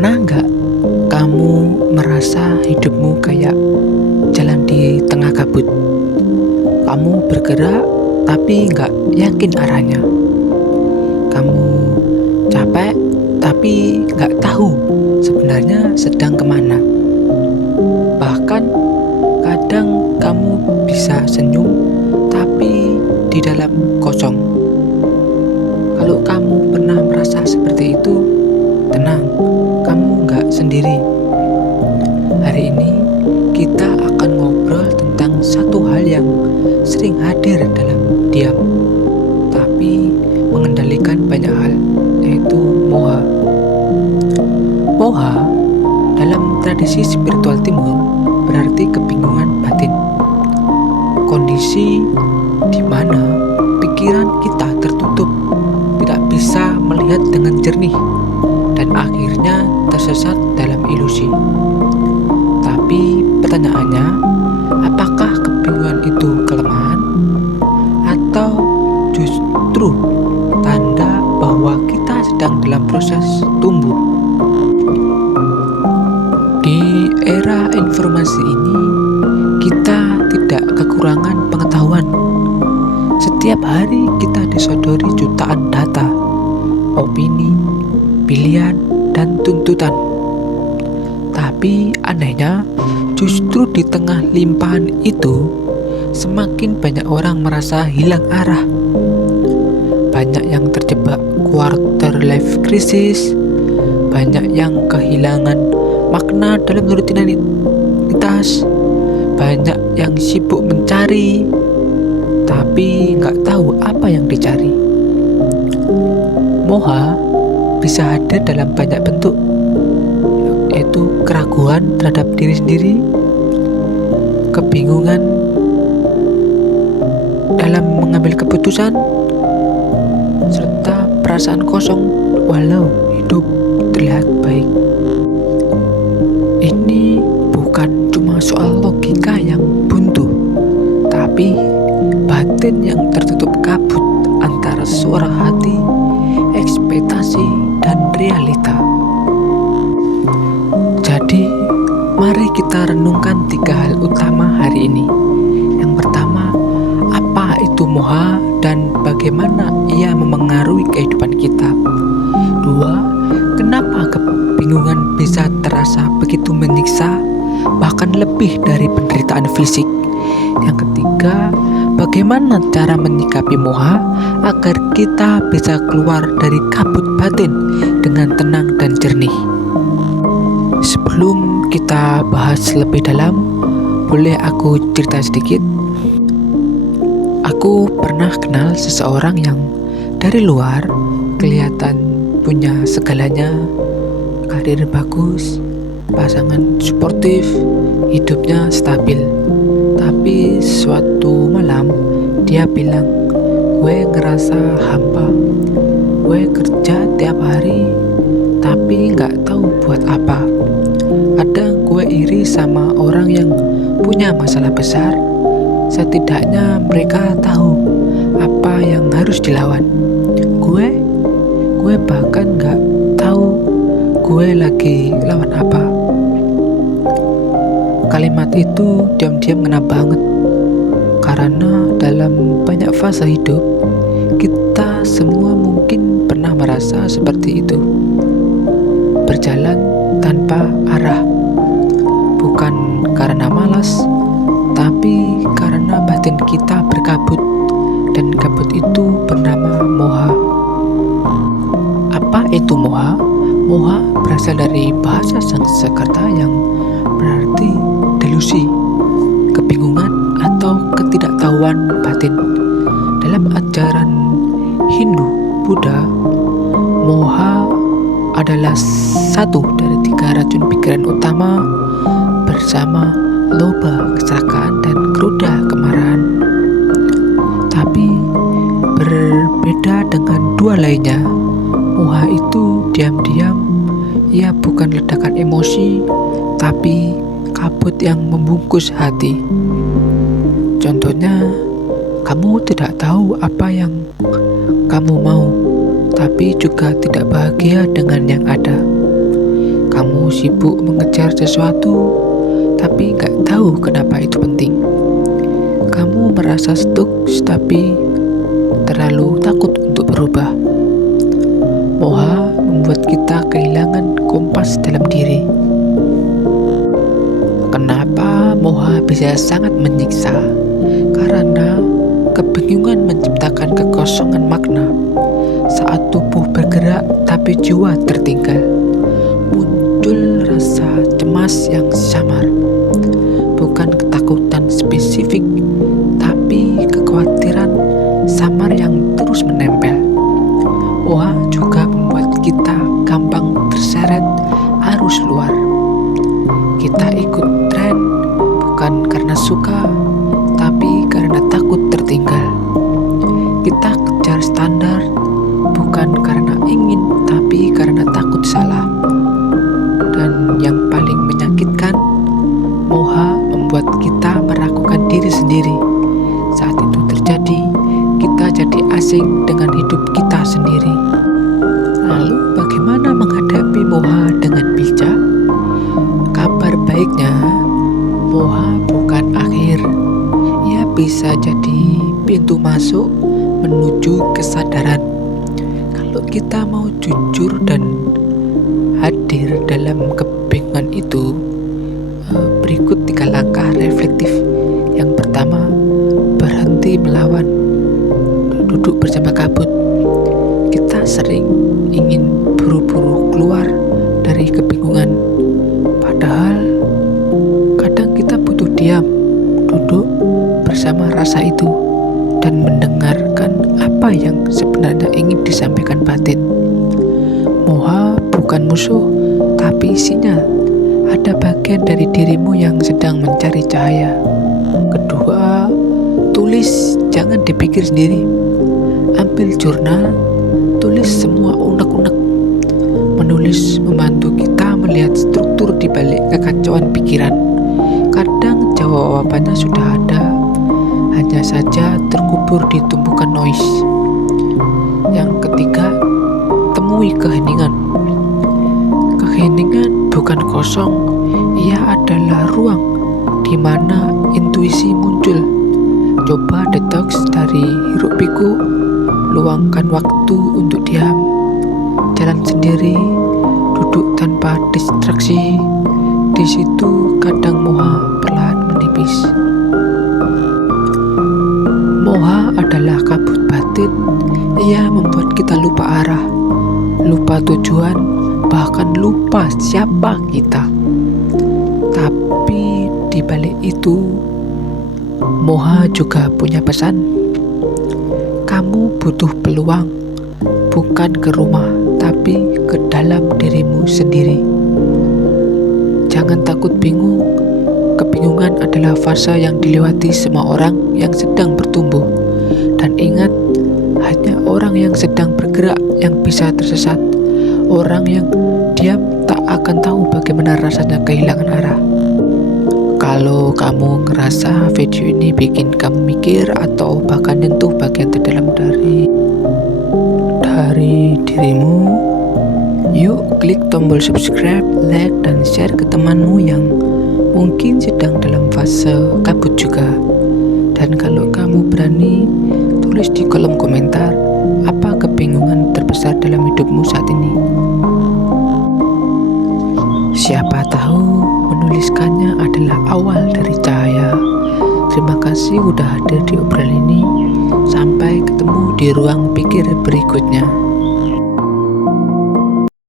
Pernah nggak kamu merasa hidupmu kayak jalan di tengah kabut? Kamu bergerak tapi nggak yakin arahnya. Kamu capek tapi nggak tahu sebenarnya sedang kemana. Bahkan kadang kamu bisa senyum tapi di dalam kosong. Kalau kamu pernah merasa seperti itu, tenang, kamu nggak sendiri. Hari ini kita akan ngobrol tentang satu hal yang sering hadir dalam diam, tapi mengendalikan banyak hal, yaitu moha. Moha dalam tradisi spiritual timur berarti kebingungan batin. Kondisi di mana pikiran kita tertutup, tidak bisa melihat dengan jernih, dan akhirnya tersesat dalam ilusi. Tapi pertanyaannya, apakah kebingungan itu kelemahan atau justru tanda bahwa kita sedang dalam proses tumbuh? Di era informasi ini, kita tidak kekurangan pengetahuan. Setiap hari kita disodori jutaan data, opini, pilihan, dan tuntutan. Tapi anehnya, justru di tengah limpahan itu, semakin banyak orang merasa hilang arah. Banyak yang terjebak quarter life crisis, banyak yang kehilangan makna dalam rutinitas, banyak yang sibuk mencari, tapi nggak tahu apa yang dicari. Moha bisa hadir dalam banyak bentuk, yaitu keraguan terhadap diri sendiri, kebingungan dalam mengambil keputusan, serta perasaan kosong walau hidup terlihat baik. Ini bukan cuma soal logika yang buntu, tapi batin yang tertutup kabut antara suara hati, ekspektasi, dan realita. Jadi, mari kita renungkan 3 hal utama hari ini. Yang pertama, apa itu moha dan bagaimana ia memengaruhi kehidupan kita. 2, kenapa kebingungan bisa terasa begitu menyiksa, bahkan lebih dari penderitaan fisik. Yang ketiga, bagaimana cara menyikapi moha agar kita bisa keluar dari kabut batin dengan tenang dan jernih. Sebelum kita bahas lebih dalam, boleh aku cerita sedikit? Aku pernah kenal seseorang yang dari luar kelihatan punya segalanya, karir bagus, pasangan suportif, hidupnya stabil. Tapi suatu malam dia bilang, gue ngerasa hampa, gue kerja tiap hari tapi gak tahu buat apa. Kadang gue iri sama orang yang punya masalah besar, setidaknya mereka tahu apa yang harus dilawan. Gue bahkan gak tahu gue lagi lawan apa. Kalimat itu diam-diam ngena banget, karena dalam banyak fase hidup, kita semua mungkin pernah merasa seperti itu. Berjalan tanpa arah, bukan karena malas, tapi karena batin kita berkabut, dan kabut itu bernama moha. Apa itu moha? Moha berasal dari bahasa Sanskerta yang berarti delusi, kebingungan, atau ketidaktahuan batin. Dalam ajaran Hindu Buddha, moha adalah satu dari 3 racun pikiran utama bersama loba keserakahan dan kruda kemarahan. Tapi berbeda dengan 2 lainnya, moha itu diam-diam, ia bukan ledakan emosi, tapi kabut yang membungkus hati. Contohnya, kamu tidak tahu apa yang kamu mau, tapi juga tidak bahagia dengan yang ada. Kamu sibuk mengejar sesuatu, tapi nggak tahu kenapa itu penting. Kamu merasa stuck, tapi terlalu takut untuk berubah. Moha membuat kita kehilangan kompas dalam diri. Kenapa moha bisa sangat menyiksa? Karena kebingungan menciptakan kekosongan makna. Saat tubuh bergerak tapi jiwa tertinggal, muncul rasa cemas yang samar. Bukan ketakutan spesifik, tapi kekhawatiran samar yang terus menempel. Moha juga membuat kita gampang terseret arus luar. Kita ikut tren bukan karena suka, tapi karena takut tertinggal. Kita kejar standar bukan karena ingin, tapi karena takut salah. Dan yang paling menyakitkan, moha membuat kita meragukan diri sendiri. Saat itu terjadi, kita jadi asing dengan hidup kita sendiri. Lalu bagaimana menghadapi moha dengan bijak? Kabar baiknya, moha bukan akhir. Ia bisa jadi pintu masuk menuju kesadaran. Kalau kita mau jujur dan hadir dalam kebingungan itu, berikut 3 langkah reflektif. Yang pertama, berhenti melawan. Duduk bersama kabut. Kita sering ingin buru-buru keluar dari kebingungan. Padahal kadang kita butuh diam, duduk bersama rasa itu, dan mendengarkan apa yang sebenarnya ingin disampaikan batin. Moha bukan musuh, tapi sinyal. Ada bagian dari dirimu yang sedang mencari cahaya. Kedua, tulis, jangan dipikir sendiri. Ambil jurnal, tulis semua unek-unek. Menulis membantu kita melihat struktur di balik kekacauan pikiran. Kadang jawabannya sudah ada, hanya saja terkubur di tumpukan noise. Yang ketiga, temui keheningan. Keheningan bukan kosong, ia adalah ruang di mana intuisi muncul. Coba detox dari hiruk pikuk, luangkan waktu untuk diam, jalan sendiri, duduk tanpa distraksi. Di situ kadang moha perlahan menipis. Moha adalah kabut batin. Ia membuat kita lupa arah, lupa tujuan, bahkan lupa siapa kita. Tapi di balik itu, moha juga punya pesan. Kamu butuh peluang, bukan ke rumah, tapi ke dalam dirimu sendiri. Jangan takut bingung. Kebingungan adalah fase yang dilewati semua orang yang sedang bertumbuh. Dan ingat, hanya orang yang sedang bergerak yang bisa tersesat. Orang yang diam tak akan tahu bagaimana rasanya kehilangan arah. Kalau kamu ngerasa video ini bikin kamu mikir atau bahkan nyentuh bagian terdalam dari dirimu, yuk klik tombol subscribe, like, dan share ke temanmu yang mungkin sedang dalam fase kabut juga. Dan kalau kamu berani, tulis di kolom komentar apa kebingungan terbesar dalam hidupmu saat ini. Siapa tahu menuliskannya adalah awal dari cahaya. Terima kasih udah hadir di obrolan ini. Sampai ketemu di ruang pikir berikutnya.